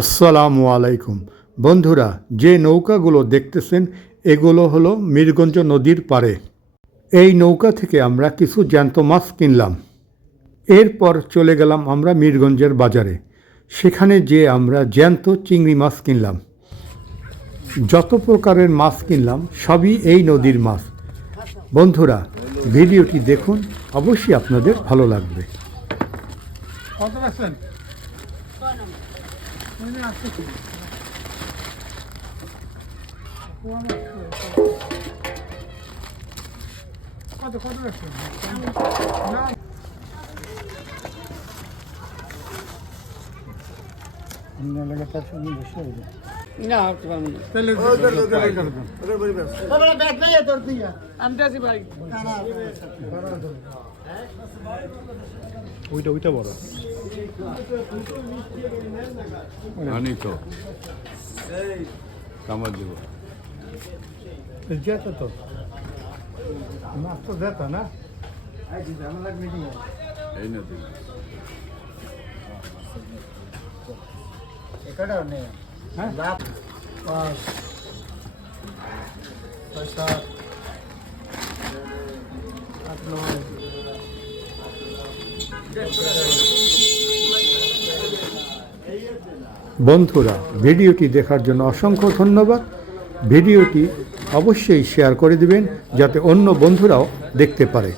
আসসালামু আলাইকুম। বন্ধুরা, যে নৌকাগুলো দেখতেছেন, এগুলো হলো মীরগঞ্জ নদীর পাড়ে। এই নৌকা থেকে আমরা কিছু জ্যান্ত মাছ কিনলাম। এরপর চলে গেলাম আমরা মীরগঞ্জের বাজারে। সেখানে যে আমরা জ্যান্ত চিংড়ি মাছ কিনলাম। যত প্রকারের মাছ কিনলাম, সবই এই নদীর মাছ। বন্ধুরা, ভিডিওটি দেখুন, অবশ্যই আপনাদের ভালো লাগবে। কত রাখছেন কত কত রাখছেন না না হতে পারবো না তাহলে আনতে আসি ভাই ওইটা ওইটা বড় আনি তো কামার দেবো যেত তো মাছ তো যেত না এই না তুই হ্যাঁ পাঁচ ছয় সাত আট নয় বন্ধুরা, ভিডিওটি দেখার জন্য অসংখ্য ধন্যবাদ। ভিডিওটি অবশ্যই শেয়ার করে দিবেন, যাতে অন্য বন্ধুরাও দেখতে পারে।